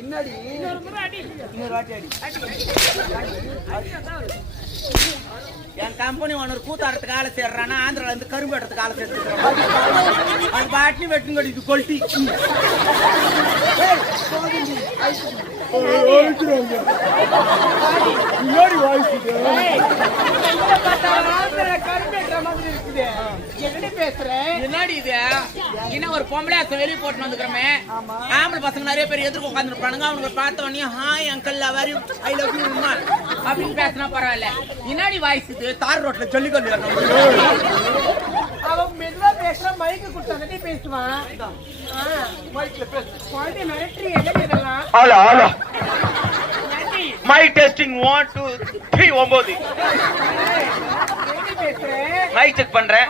இன்னடி இன்னொரு வாட்டி அடி. என் கம்பெனி ஓனர் கூத்தாடுறதுக்கு ஆளை சேர்றானா ஆந்திரால இருந்து கரும்பு வெட்டுறதுக்கு ஆளை சேர்த்துக்கிறான். அது பாட்டி வெட்டுங்க இது கொல்ட்டி. ஒரு பொம்பளை வெளியே போட்டு வந்துக்கிறோமே ஆம்பளை பசங்க நிறைய பேர் எதிர்க்க உட்காந்துருப்பானுங்க. அவங்க பார்த்த உடனே hi uncle I love you அப்படின்னு பேசினா பரவாயில்ல. முன்னாடி வாய்ஸ் தார் ரோட்ல ஜல்லிக்கல்லு அவன் மெதுவா பேசுற மைக்கு கொடுத்தாங்க பேசுவான். மை டெஸ்டிங் 1 2 3 9 மை செக் பண்றேன்.